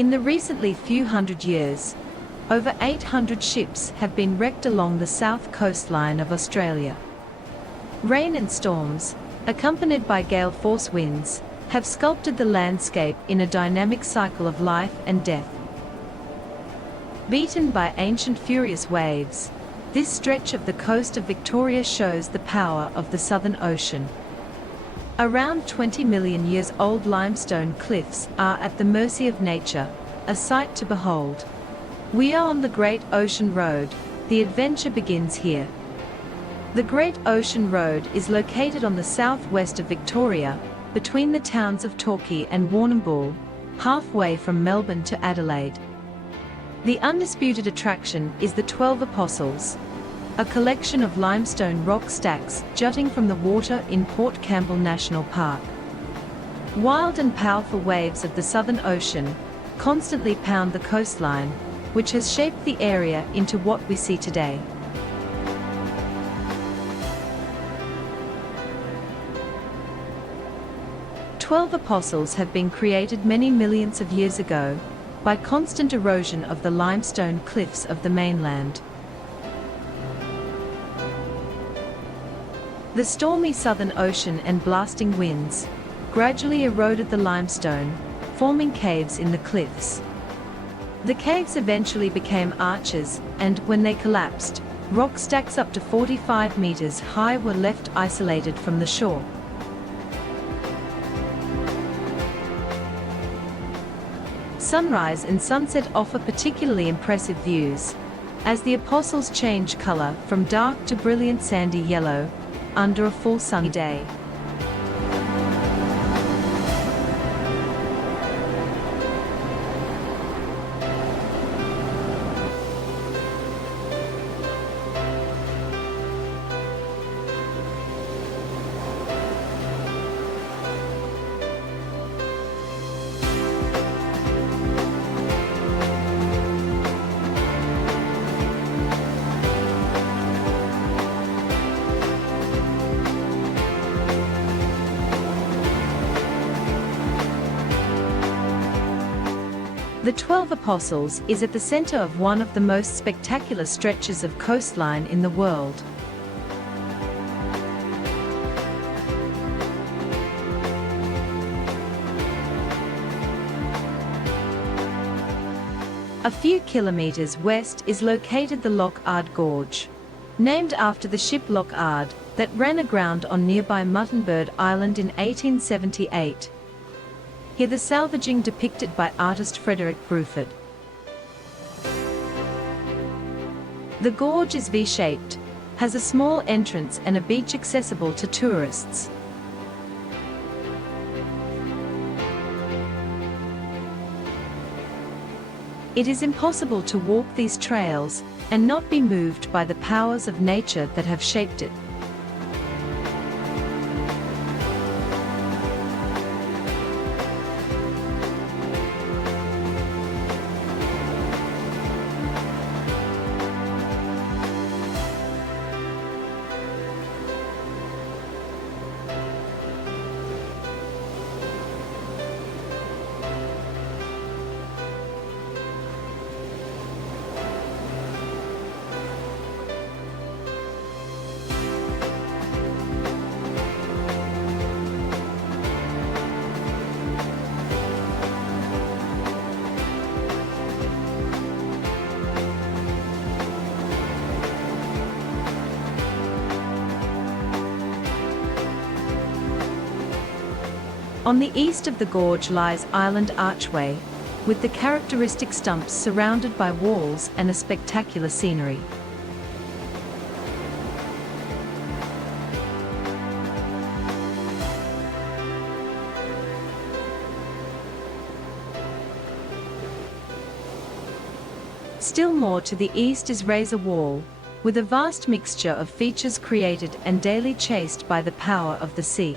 In the recently few hundred years, over 800 ships have been wrecked along the south coastline of Australia. Rain and storms, accompanied by gale force winds, have sculpted the landscape in a dynamic cycle of life and death. Beaten by ancient furious waves, this stretch of the coast of Victoria shows the power of the Southern Ocean. Around 20 million years old limestone cliffs are at the mercy of nature, a sight to behold. We are on the Great Ocean Road. The adventure begins here. The Great Ocean Road is located on the southwest of Victoria, between the towns of Torquay and Warrnambool, halfway from Melbourne to Adelaide. The undisputed attraction is the 12 Apostles, a collection of limestone rock stacks jutting from the water in Port Campbell National Park. Wild and powerful waves of the Southern Ocean constantly pound the coastline, which has shaped the area into what we see today. The 12 Apostles have been created many millions of years ago by constant erosion of the limestone cliffs of the mainland. The stormy Southern Ocean and blasting winds gradually eroded the limestone, forming caves in the cliffs. The caves eventually became arches, and when they collapsed, rock stacks up to 45 meters high were left isolated from the shore. Sunrise and sunset offer particularly impressive views, as the Apostles change color from dark to brilliant sandy yellow under a full sunny day. The 12 Apostles is at the center of one of the most spectacular stretches of coastline in the world. A few kilometers west is located the Loch Ard Gorge, named after the ship Loch Ard that ran aground on nearby Muttonbird Island in 1878. Here the salvaging depicted by artist Frederick Bruford. The gorge is V-shaped, has a small entrance and a beach accessible to tourists. It is impossible to walk these trails and not be moved by the powers of nature that have shaped it. On the east of the gorge lies Island Archway, with the characteristic stumps surrounded by walls and a spectacular scenery. Still more to the east is Razor Wall, with a vast mixture of features created and daily chased by the power of the sea.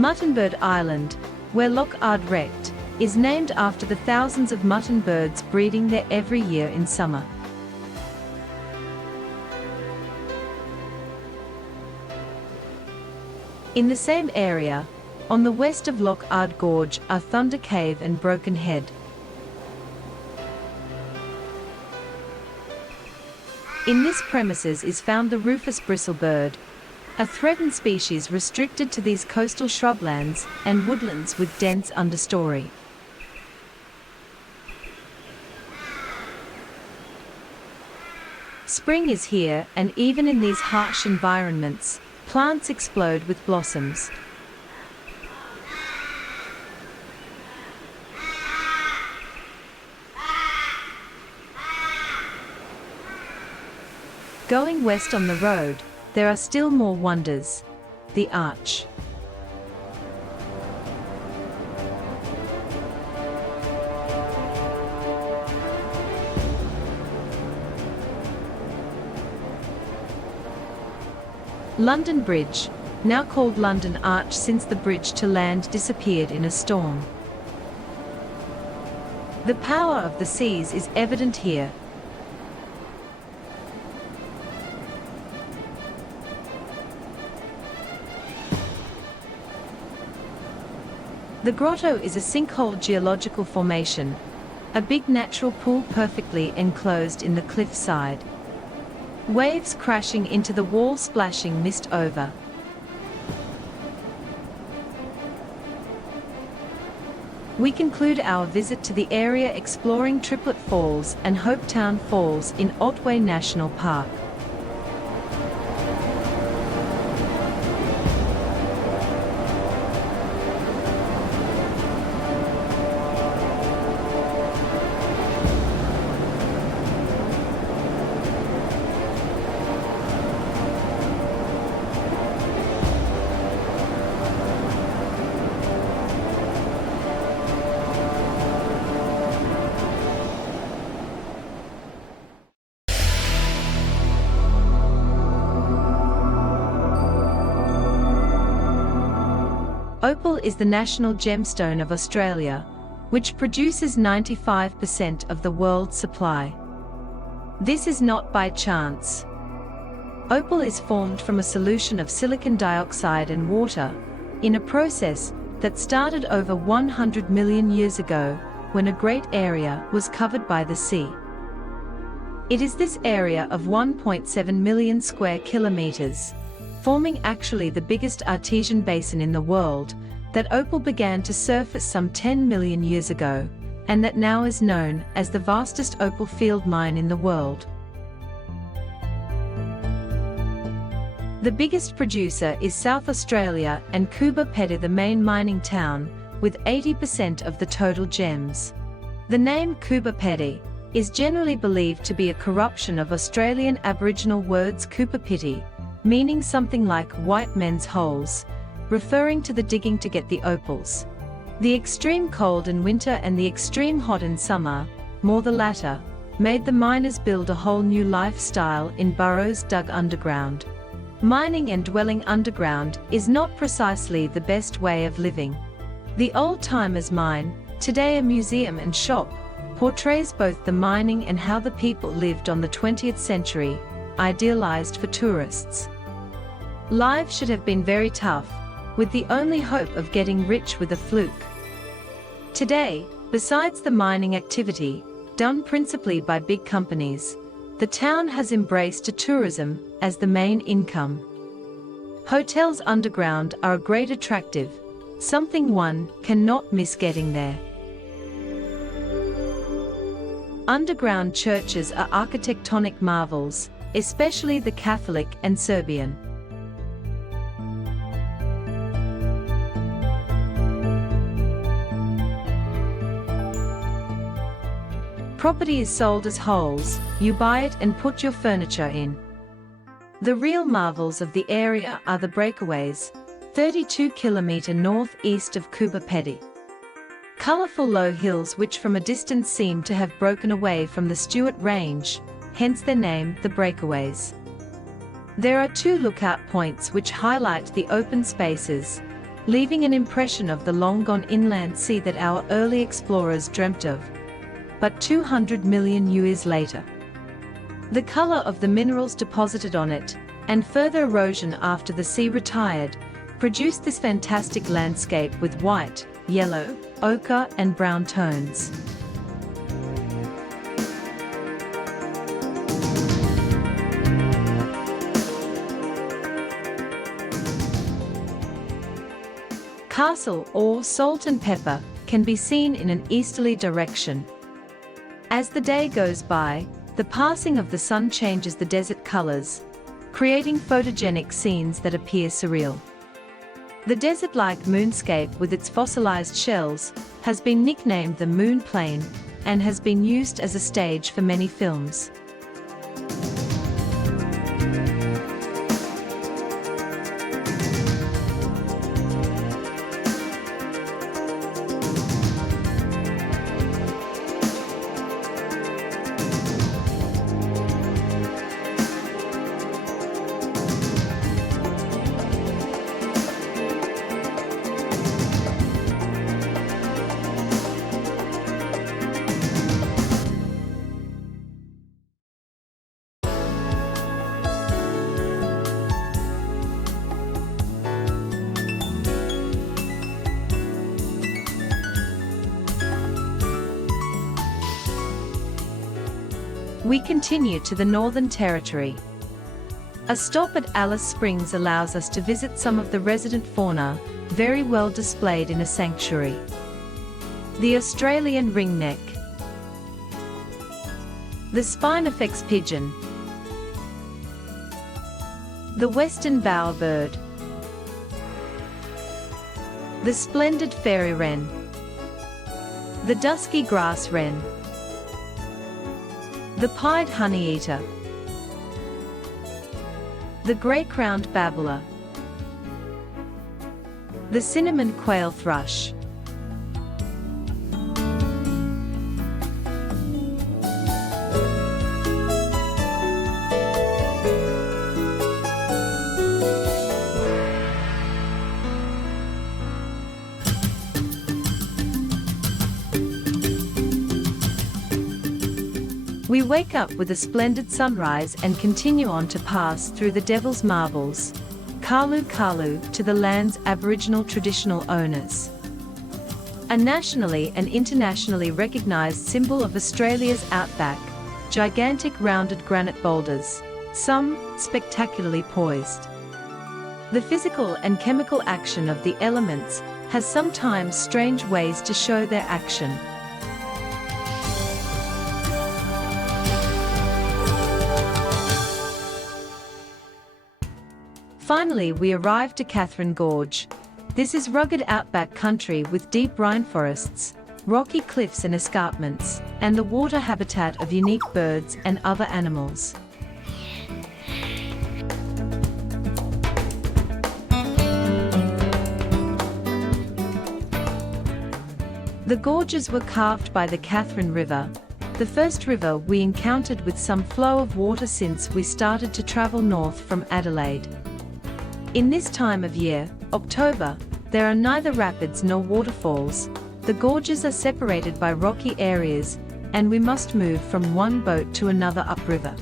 Muttonbird Island, where Loch Ard wrecked, is named after the thousands of mutton birds breeding there every year in summer. In the same area, on the west of Loch Ard Gorge, are Thunder Cave and Broken Head. In this premises is found the rufous bristlebird, a threatened species restricted to these coastal shrublands and woodlands with dense understory. Spring is here, and even in these harsh environments, plants explode with blossoms. Going west on the road, there are still more wonders. The Arch. London Bridge, now called London Arch since the bridge to land disappeared in a storm. The power of the seas is evident here. The grotto is a sinkhole geological formation, a big natural pool perfectly enclosed in the cliff side. Waves crashing into the wall, splashing mist over. We conclude our visit to the area exploring Triplet Falls and Hopetown Falls in Otway National Park. Opal is the national gemstone of Australia, which produces 95% of the world's supply. This is not by chance. Opal is formed from a solution of silicon dioxide and water, in a process that started over 100 million years ago, when a great area was covered by the sea. It is this area of 1.7 million square kilometers, forming actually the biggest artesian basin in the world, that opal began to surface some 10 million years ago, and that now is known as the vastest opal field mine in the world. The biggest producer is South Australia and Coober Pedy, the main mining town, with 80% of the total gems. The name Coober Pedy is generally believed to be a corruption of Australian Aboriginal words Coober Pedy, meaning something like white men's holes, referring to the digging to get the opals. The extreme cold in winter and the extreme hot in summer, more the latter, made the miners build a whole new lifestyle in burrows dug underground. Mining and dwelling underground is not precisely the best way of living. The old-timers mine, today a museum and shop, portrays both the mining and how the people lived on the 20th century, idealized for tourists. Life should have been very tough, with the only hope of getting rich with a fluke. Today, besides the mining activity, done principally by big companies, the town has embraced tourism as the main income. Hotels underground are a great attractive, something one cannot miss getting there. Underground churches are architectonic marvels, especially the Catholic and Serbian. Property is sold as wholes, you buy it and put your furniture in. The real marvels of the area are the Breakaways, 32 km northeast of Coober Pedy. Colourful low hills which from a distance seem to have broken away from the Stuart Range, hence their name, the Breakaways. There are two lookout points which highlight the open spaces, leaving an impression of the long-gone inland sea that our early explorers dreamt of. But 200 million years later, the color of the minerals deposited on it, and further erosion after the sea retired, produced this fantastic landscape with white, yellow, ochre and brown tones. Castle, or salt and pepper, can be seen in an easterly direction. As the day goes by, the passing of the sun changes the desert colors, creating photogenic scenes that appear surreal. The desert-like moonscape with its fossilized shells has been nicknamed the Moon Plain and has been used as a stage for many films. We continue to the Northern Territory. A stop at Alice Springs allows us to visit some of the resident fauna, very well displayed in a sanctuary. The Australian ringneck, the spinifex pigeon, the western bowerbird, the splendid fairy wren, the dusky grass wren, the pied honeyeater, the grey-crowned babbler, the cinnamon quail thrush, We wake up with a splendid sunrise and continue on to pass through the Devil's Marbles, Carew, to the land's Aboriginal traditional owners. A nationally and internationally recognised symbol of Australia's outback, gigantic rounded granite boulders, some spectacularly poised. The physical and chemical action of the elements has sometimes strange ways to show their action. Finally, we arrived to Katherine Gorge. This is rugged outback country with deep rainforests, rocky cliffs and escarpments, and the water habitat of unique birds and other animals. The gorges were carved by the Katherine River, the first river we encountered with some flow of water since we started to travel north from Adelaide. In this time of year, October, there are neither rapids nor waterfalls. The gorges are separated by rocky areas, and we must move from one boat to another upriver.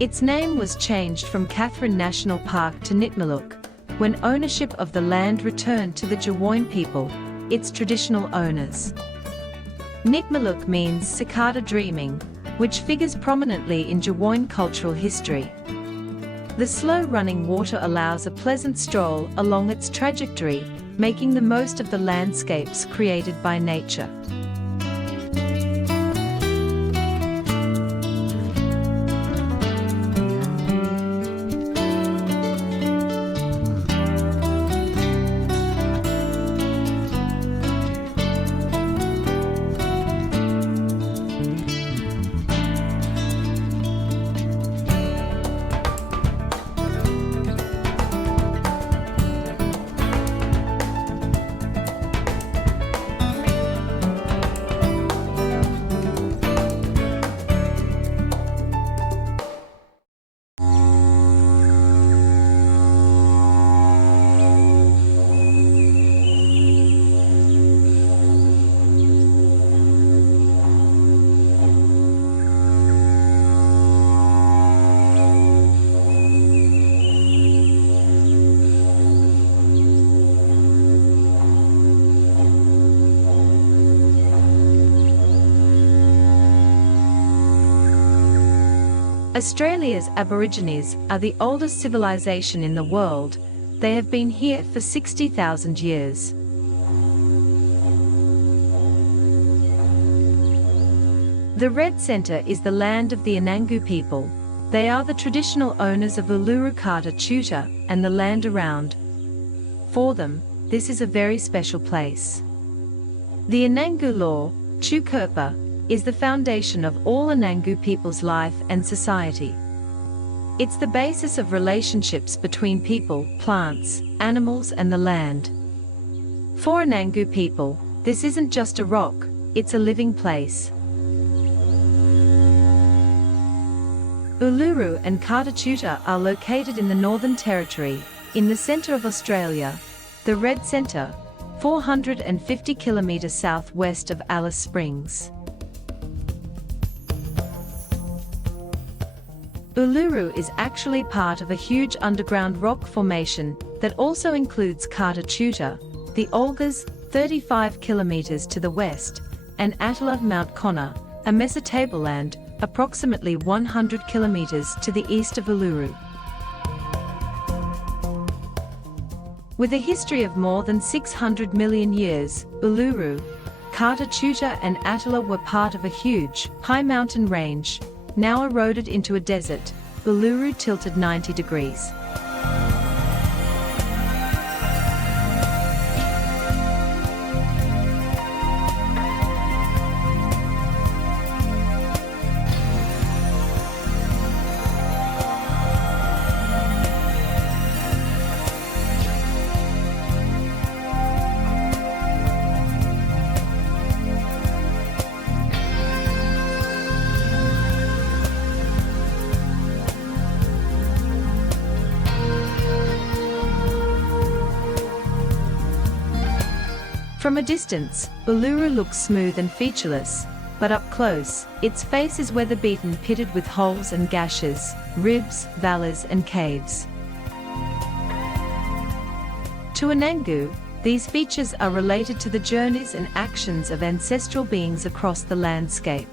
Its name was changed from Katherine National Park to Nitmiluk, when ownership of the land returned to the Jawoyn people, its traditional owners. Nitmiluk means cicada dreaming, which figures prominently in Jawoyn cultural history. The slow-running water allows a pleasant stroll along its trajectory, making the most of the landscapes created by nature. Australia's Aborigines are the oldest civilization in the world. They have been here for 60,000 years. The red centre is the land of the Anangu people. They are the traditional owners of Uluru-Kata-Tjuta and the land around. For them, this is a very special place. The Anangu law, Coober, is the foundation of all Anangu people's life and society. It's the basis of relationships between people, plants, animals and the land. For Anangu people, this isn't just a rock, it's a living place. Uluru and Kata-Tjuta are located in the Northern Territory, in the centre of Australia. The Red Centre, 450 kilometres southwest of Alice Springs. Uluru is actually part of a huge underground rock formation that also includes Kata-Tjuta, the Olgas, 35 kilometres to the west, and Attila Mount Connor, a mesotableland, approximately 100 kilometres to the east of Uluru. With a history of more than 600 million years, Uluru, Kata-Tjuta and Attila were part of a huge, high mountain range, now eroded into a desert. Uluru tilted 90 degrees. From a distance, Uluru looks smooth and featureless, but up close, its face is weather-beaten, pitted with holes and gashes, ribs, valleys and caves. To Anangu, these features are related to the journeys and actions of ancestral beings across the landscape.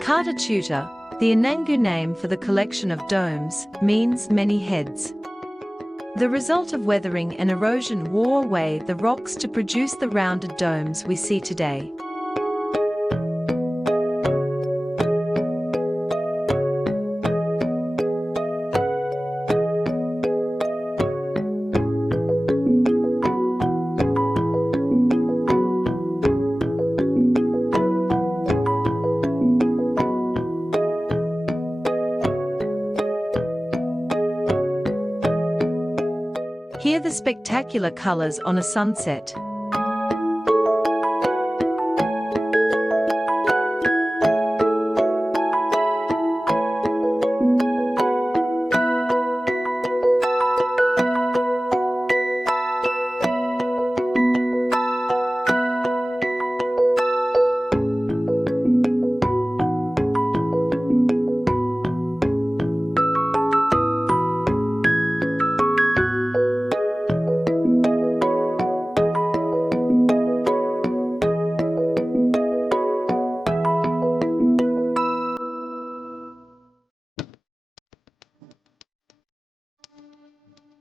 Kata-Tjuta, the Anangu name for the collection of domes, means many heads. The result of weathering and erosion wore away the rocks to produce the rounded domes we see today. Here the spectacular colors on a sunset.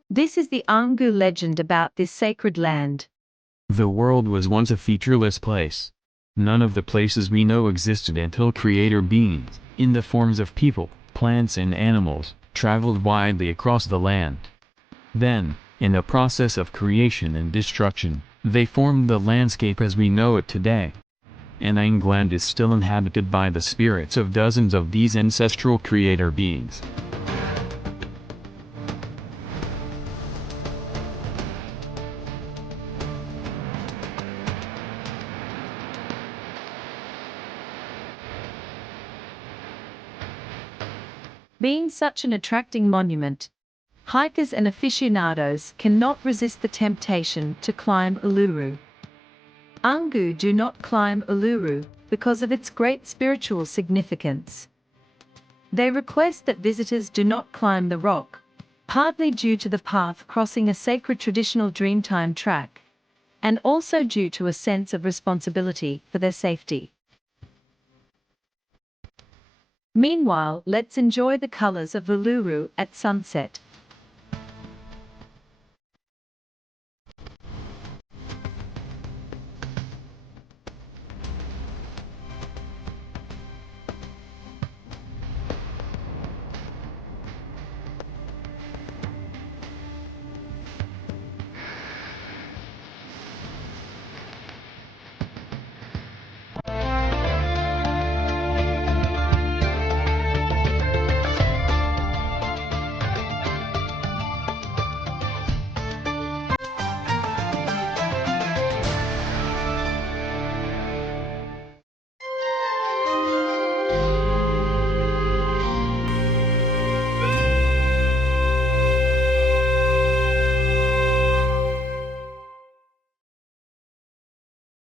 This is the Anangu legend about this sacred land. The world was once a featureless place. None of the places we know existed until creator beings, in the forms of people, plants and animals, traveled widely across the land. Then, in a process of creation and destruction, they formed the landscape as we know it today. Anangu land is still inhabited by the spirits of dozens of these ancestral creator beings. Being such an attracting monument, hikers and aficionados cannot resist the temptation to climb Uluru. Anangu do not climb Uluru because of its great spiritual significance. They request that visitors do not climb the rock, partly due to the path crossing a sacred traditional Dreamtime track, and also due to a sense of responsibility for their safety. Meanwhile, let's enjoy the colors of Uluru at sunset.